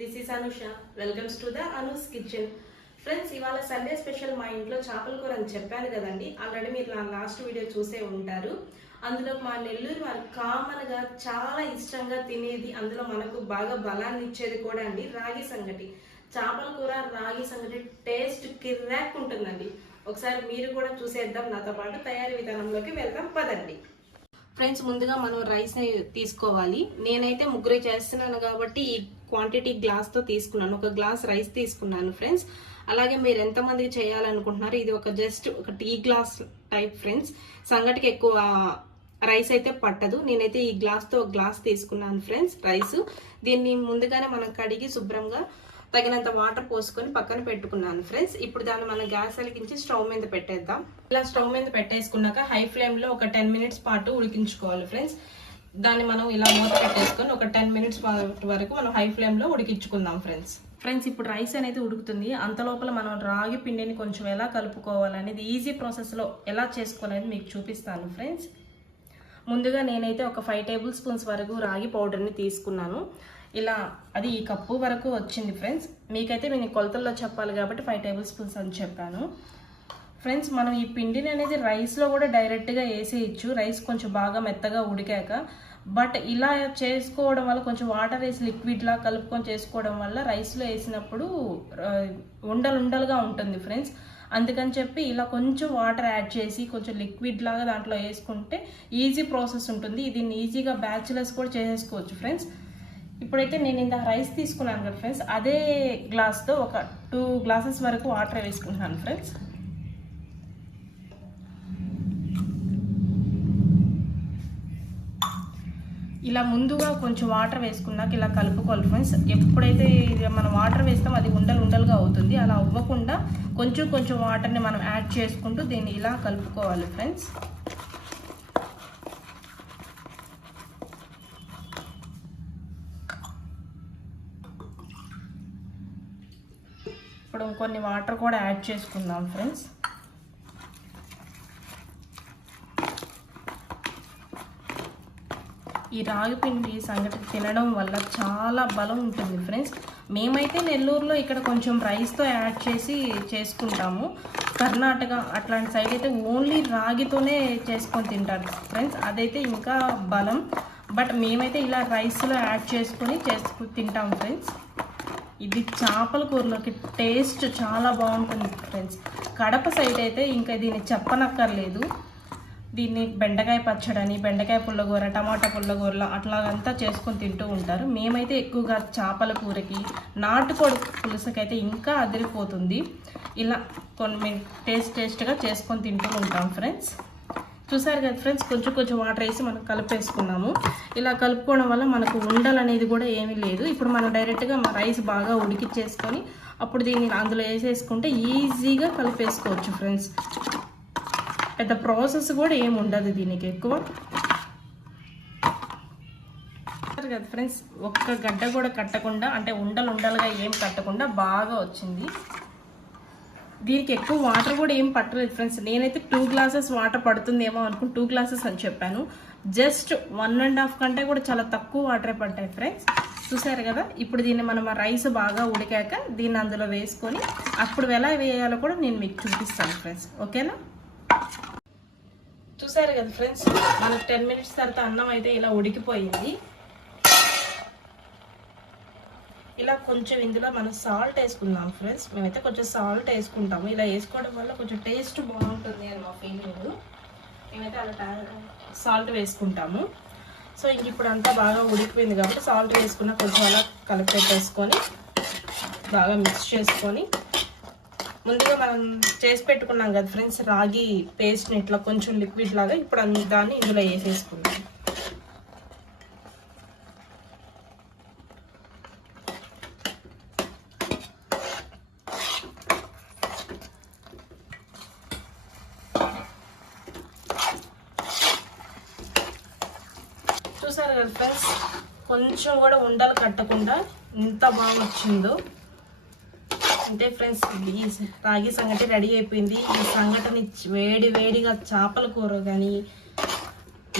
This is Anusha. Welcomes to the Anu's kitchen. Friends, ఇవాళ Sunday special మా ఇంట్లో చేపల కూర అని చెప్పాను కదండి. ఆల్రెడీ మీరు నా లాస్ట్ వీడియో చూసే ఉంటారు. అందులో మా నెల్లూరు వారు కామన్గా చాలా ఇష్టంగా తినేది, అందులో మనకు బాగా బలాన్ని ఇచ్చేది కూడా అండి రాగి సంగటి. చేపల కూర రాగి సంగటి టేస్ట్ కిర్రాక్ ఉంటుందండి. ఒకసారి మీరు కూడా చూసేద్దాం. నాతో పాటు తయారీ విధానంలోకి వెళ్దాం పదండి. ఫ్రెండ్స్, ముందుగా మనం రైస్ తీసుకోవాలి. నేనైతే ముగ్గురు చేస్తున్నాను కాబట్టి ఈ క్వాంటిటీ గ్లాస్తో తీసుకున్నాను. ఒక గ్లాస్ రైస్ తీసుకున్నాను ఫ్రెండ్స్. అలాగే మీరు ఎంతమందికి చేయాలనుకుంటున్నారు, ఇది ఒక జస్ట్ ఒక టీ గ్లాస్ టైప్ ఫ్రెండ్స్. సంగటికి ఎక్కువ రైస్ అయితే పట్టదు. నేనైతే ఈ గ్లాస్తో ఒక గ్లాస్ తీసుకున్నాను ఫ్రెండ్స్ రైస్. దీన్ని ముందుగానే మనం కడిగి శుభ్రంగా తగినంత వాటర్ పోసుకొని పక్కన పెట్టుకున్నాను ఫ్రెండ్స్. ఇప్పుడు దాన్ని మనం గ్యాస్ వెలిగించి స్టవ్ మీద పెట్టేద్దాం. ఇలా స్టవ్ మీద పెట్టేసుకున్నాక హై ఫ్లేమ్లో ఒక 10 మినిట్స్ పాటు ఉడికించుకోవాలి ఫ్రెండ్స్. దాన్ని మనం ఇలా మూత పెట్టేసుకొని ఒక 10 మినిట్స్ వరకు మనం హై ఫ్లేమ్లో ఉడికించుకుందాం ఫ్రెండ్స్. ఇప్పుడు రైస్ అనేది ఉడుకుతుంది. అంతలోపల మనం రాగి పిండిని కొంచెం ఎలా కలుపుకోవాలనేది ఈజీ ప్రాసెస్లో ఎలా చేసుకోవాలనేది మీకు చూపిస్తాను ఫ్రెండ్స్. ముందుగా నేనైతే ఒక 5 టేబుల్ స్పూన్స్ వరకు రాగి పౌడర్ని తీసుకున్నాను. ఇలా అది ఈ కప్పు వరకు వచ్చింది ఫ్రెండ్స్. మీకైతే నేను కొలతల్లో చెప్పాలి కాబట్టి 5 టేబుల్ స్పూన్స్ అని చెప్పాను ఫ్రెండ్స్. మనం ఈ పిండిని అనేది రైస్లో కూడా డైరెక్ట్గా వేసేయచ్చు, రైస్ కొంచెం బాగా మెత్తగా ఉడికాక. బట్ ఇలా చేసుకోవడం వల్ల కొంచెం వాటర్ వేసి లిక్విడ్లా కలుపుకొని చేసుకోవడం వల్ల రైస్లో వేసినప్పుడు ఉండలుగా ఉంటుంది ఫ్రెండ్స్. అందుకని చెప్పి ఇలా కొంచెం వాటర్ యాడ్ చేసి కొంచెం లిక్విడ్ లాగా దాంట్లో వేసుకుంటే ఈజీ ప్రాసెస్ ఉంటుంది. దీన్ని ఈజీగా బ్యాచిలర్స్ కూడా చేసేసుకోవచ్చు ఫ్రెండ్స్. ఇప్పుడైతే నేను ఇందాక రైస్ తీసుకున్నాను కదా ఫ్రెండ్స్, అదే గ్లాస్తో ఒక 2 గ్లాసెస్ వరకు వాటర్ వేసుకుంటున్నాను ఫ్రెండ్స్. ఇలా ముందుగా కొంచెం వాటర్ వేసుకున్నాక ఇలా కలుపుకోవాలి ఫ్రెండ్స్. ఎప్పుడైతే మనం వాటర్ వేస్తాం అది ఉండలుగా అవుతుంది. అలా అవ్వకుండా కొంచెం వాటర్ని మనం యాడ్ చేసుకుంటూ దీన్ని ఇలా కలుపుకోవాలి ఫ్రెండ్స్. ఇప్పుడు కొన్ని వాటర్ కూడా యాడ్ చేసుకుందాం ఫ్రెండ్స్. ఈ రాగి పిండి సంగటి తినడం వల్ల చాలా బలం ఉంటుంది ఫ్రెండ్స్. మేమైతే నెల్లూరులో ఇక్కడ కొంచెం రైస్తో యాడ్ చేసి చేసుకుంటాము. కర్ణాటక అట్లాంటి సైడ్ అయితే ఓన్లీ రాగితోనే చేసుకొని తింటారు ఫ్రెండ్స్. అదైతే ఇంకా బలం. బట్ మేమైతే ఇలా రైస్లో యాడ్ చేసుకొని తింటాం ఫ్రెండ్స్. ఇది చేపల కూరలోకి టేస్ట్ చాలా బాగుంటుంది ఫ్రెండ్స్. కడప సైడ్ అయితే ఇంకా దీన్ని చెప్పనక్కర్లేదు. దీన్ని బెండకాయ పచ్చడని, బెండకాయ పుల్లగూర, టమాటా పుల్లగూరలో అట్లాగంతా చేసుకొని తింటూ ఉంటారు. మేమైతే ఎక్కువగా చేపల కూరకి, నాటుకోడి పులుసుకైతే ఇంకా అదిరిపోతుంది. ఇలా కొన్ని టేస్ట్గా చేసుకొని తింటూ ఉంటాం ఫ్రెండ్స్. చూసారు కదా ఫ్రెండ్స్, కొంచెం వాటర్ వేసి మనం కలిపేసుకున్నాము. ఇలా కలుపుకోవడం వల్ల మనకు ఉండలు అనేది కూడా ఏమీ లేదు. ఇప్పుడు మనం డైరెక్ట్గా రైస్ బాగా ఉడికిచ్చేసుకొని అప్పుడు దీన్ని అందులో వేసేసుకుంటే ఈజీగా కలిపేసుకోవచ్చు ఫ్రెండ్స్. పెద్ద ప్రాసెస్ కూడా ఏమి ఉండదు దీనికి ఎక్కువ కదా ఫ్రెండ్స్. ఒక్క గడ్డ కూడా కట్టకుండా, అంటే ఉండలుగా ఏం కట్టకుండా బాగా వచ్చింది. దీనికి ఎక్కువ వాటర్ కూడా ఏం పట్టలేదు ఫ్రెండ్స్. నేనైతే 2 గ్లాసెస్ వాటర్ పడుతుందేమో అనుకుని 2 గ్లాసెస్ అని చెప్పాను. జస్ట్ 1.5 కంటే కూడా చాలా తక్కువ వాటరే పట్టాయి ఫ్రెండ్స్. చూసారు కదా. ఇప్పుడు దీన్ని మనం రైస్ బాగా ఉడికాక దీన్ని అందులో వేసుకొని అప్పుడు ఎలా వేయాలో కూడా నేను మీకు చూపిస్తాను ఫ్రెండ్స్. ఓకేనా. చూసారు కదా ఫ్రెండ్స్, మనకు 10 మినిట్స్ తర్వాత అన్నం అయితే ఇలా ఉడికిపోయింది. ఇలా కొంచెం ఇందులో మనం సాల్ట్ వేసుకుందాం ఫ్రెండ్స్. మేమైతే కొంచెం సాల్ట్ వేసుకుంటాము. ఇలా వేసుకోవడం వల్ల కొంచెం టేస్ట్ బాగుంటుంది అని మా ఫీలింగ్. మేమైతే అలా సాల్ట్ వేసుకుంటాము. సో ఇంక ఇప్పుడు అంతా బాగా ఉడికిపోయింది కాబట్టి సాల్ట్ వేసుకున్న కొంచెం అలా కలిపెట్టేసుకొని బాగా మిక్స్ చేసుకొని ముందుగా మనం చేసి పెట్టుకున్నాం కదా ఫ్రెండ్స్ రాగి పేస్ట్ని ఇట్లా కొంచెం లిక్విడ్ లాగా, ఇప్పుడు దాన్ని ఇందులో వేసేసుకుందాం. చూసారు కదా ఫ్రెండ్స్, కొంచెం కూడా ఉండలు కట్టకుండా ఎంత బాగా వచ్చిందో. అంతే ఫ్రెండ్స్, ఈ రాగి సంగటి రెడీ అయిపోయింది. ఈ సంగటిని వేడిగా చేపల కూర కానీ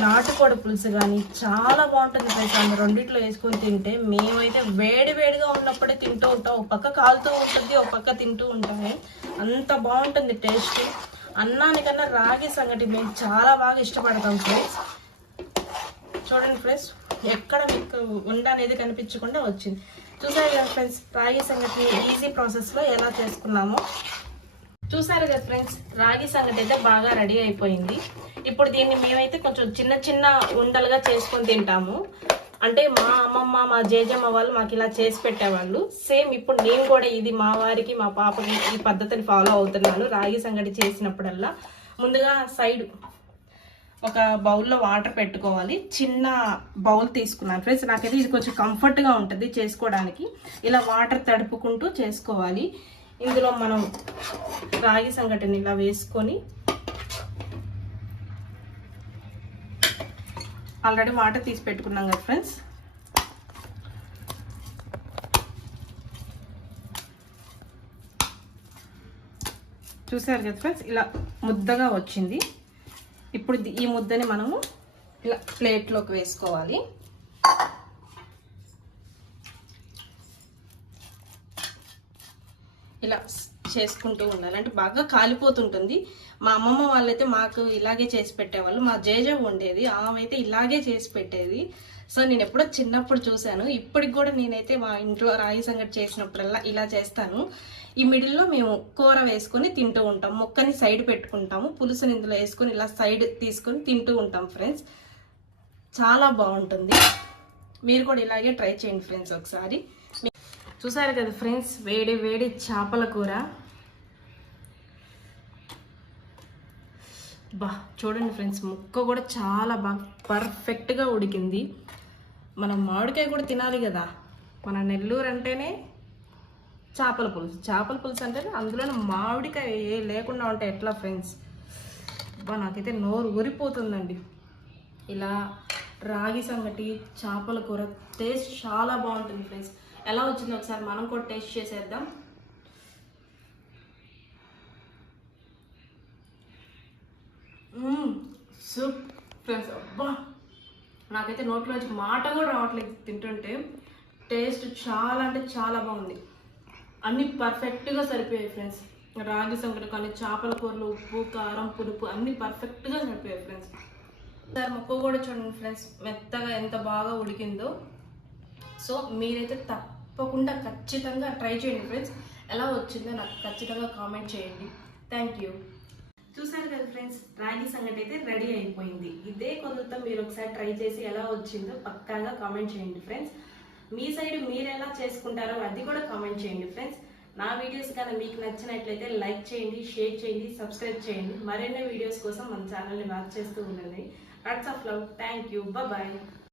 నాటుకోడి పులుసు కానీ చాలా బాగుంటుంది ఫ్రెండ్స్. అందు రెండిట్లో వేసుకొని తింటే మేమైతే వేడి వేడిగా ఉన్నప్పుడే తింటూ ఉంటాం. ఒక పక్క కాలుతూ ఉంటుంది, ఒక పక్క తింటూ ఉంటాము. అంత బాగుంటుంది టేస్ట్. అన్నానికన్నా రాగి సంగటి మేము చాలా బాగా ఇష్టపడతాం ఫ్రెండ్స్. చూడండి ఫ్రెండ్స్, ఎక్కడ మీకు ఉండ అనేది కనిపించకుండా వచ్చింది. చూసారు కదా ఫ్రెండ్స్, రాగి సంగటి ఈజీ ప్రాసెస్లో ఎలా చేసుకున్నామో. చూసారు కదా ఫ్రెండ్స్, రాగి సంగటి అయితే బాగా రెడీ అయిపోయింది. ఇప్పుడు దీన్ని మేమైతే కొంచెం చిన్న చిన్న ఉండలుగా చేసుకొని తింటాము. అంటే మా అమ్మమ్మ, మా జేజమ్మ వాళ్ళు మాకు ఇలా చేసి పెట్టేవాళ్ళు. సేమ్ ఇప్పుడు నేను కూడా ఇది మా వారికి, మా పాపకి ఈ పద్ధతిని ఫాలో అవుతున్నాను. రాగి సంగటి చేసినప్పుడల్లా ముందుగా సైడ్ ఒక బౌల్లో వాటర్ పెట్టుకోవాలి. చిన్న బౌల్ తీసుకున్నాను ఫ్రెండ్స్. నాకైతే ఇది కొంచెం కంఫర్ట్గా ఉంటుంది చేసుకోవడానికి. ఇలా వాటర్ తడుపుకుంటూ చేసుకోవాలి. ఇందులో మనం రాగి సంగటిని ఇలా వేసుకొని, ఆల్రెడీ వాటర్ తీసి పెట్టుకున్నాం కదా ఫ్రెండ్స్. చూసారు కదా ఫ్రెండ్స్, ఇలా ముద్దగా వచ్చింది. ఇప్పుడు ఈ ముద్దని మనము ఇలా ప్లేట్లోకి వేసుకోవాలి. ఇలా చేసుకుంటూ ఉండాలి. అంటే బాగా కాలిపోతుంటుంది. మా అమ్మమ్మ వాళ్ళైతే మాకు ఇలాగే చేసి పెట్టేవాళ్ళు. మా జేజ ఉండేది, ఆమె అయితే ఇలాగే చేసి పెట్టేది. సో నేను ఎప్పుడో చిన్నప్పుడు చూశాను. ఇప్పటికి కూడా నేనైతే మా ఇంట్లో రాగి సంగటి చేసినప్పుడల్లా ఇలా చేస్తాను. ఈ మిడిల్లో మేము కూర వేసుకొని తింటూ ఉంటాం. ముక్కని సైడ్ పెట్టుకుంటాము, పులుసుని ఇందులో వేసుకొని ఇలా సైడ్ తీసుకొని తింటూ ఉంటాం ఫ్రెండ్స్. చాలా బాగుంటుంది. మీరు కూడా ఇలాగే ట్రై చేయండి ఫ్రెండ్స్ ఒకసారి. చూసారు కదా ఫ్రెండ్స్, వేడి వేడి చేపల కూర. బా చూడండి ఫ్రెండ్స్, ముక్క కూడా చాలా బాగా పర్ఫెక్ట్గా ఉడికింది. మనం మామిడికాయ కూడా తినాలి కదా. మన నెల్లూరు అంటేనే చేపల పులుసు. చేపల పులుసు అంటేనే అందులోనే మామిడికాయ లేకుండా ఉంటే ఎట్లా ఫ్రెండ్స్? బా నాకైతే నోరు ఊరిపోతుందండి. ఇలా రాగి సంగటి, చేపల కూర టేస్ట్ చాలా బాగుంటుంది ఫ్రెండ్స్. ఎలా వచ్చిందో ఒకసారి మనం కూడా టేస్ట్ చేసేద్దాం. Soup friends. అబ్బా నాకైతే నోట్లోంచి మాట కూడా రావట్లేదు తింటుంటే. టేస్ట్ చాలా అంటే చాలా బాగుంది. అన్నీ పర్ఫెక్ట్గా సరిపోయాయి ఫ్రెండ్స్. రాగి సంగటి కానీ, చేపల కూరలు, ఉప్పు, కారం, పులుపు అన్నీ పర్ఫెక్ట్గా సరిపోయాయి ఫ్రెండ్స్. సార్ ముక్క కూడా చూడండి ఫ్రెండ్స్, మెత్తగా ఎంత బాగా ఉడికిందో. సో మీరైతే తప్పకుండా ఖచ్చితంగా ట్రై చేయండి ఫ్రెండ్స్. ఎలా వచ్చిందో నాకు ఖచ్చితంగా కామెంట్ చేయండి. Thank you. చూసారు కదా ఫ్రెండ్స్, రాగి సంగటి అయితే రెడీ అయిపోయింది. ఇదే కొలతతో మీరు ఒకసారి ట్రై చేసి ఎలా వచ్చిందో పక్కాగా కామెంట్ చేయండి ఫ్రెండ్స్. మీ సైడ్ మీరు ఎలా చేసుకుంటారో అది కూడా కామెంట్ చేయండి ఫ్రెండ్స్. నా వీడియోస్ కానీ మీకు నచ్చినట్లయితే లైక్ చేయండి, షేర్ చేయండి, సబ్స్క్రైబ్ చేయండి. మరిన్ని వీడియోస్ కోసం మన ఛానల్ని వాచ్ చేస్తూ ఉండండి. Lots of love. Thank you. Bye.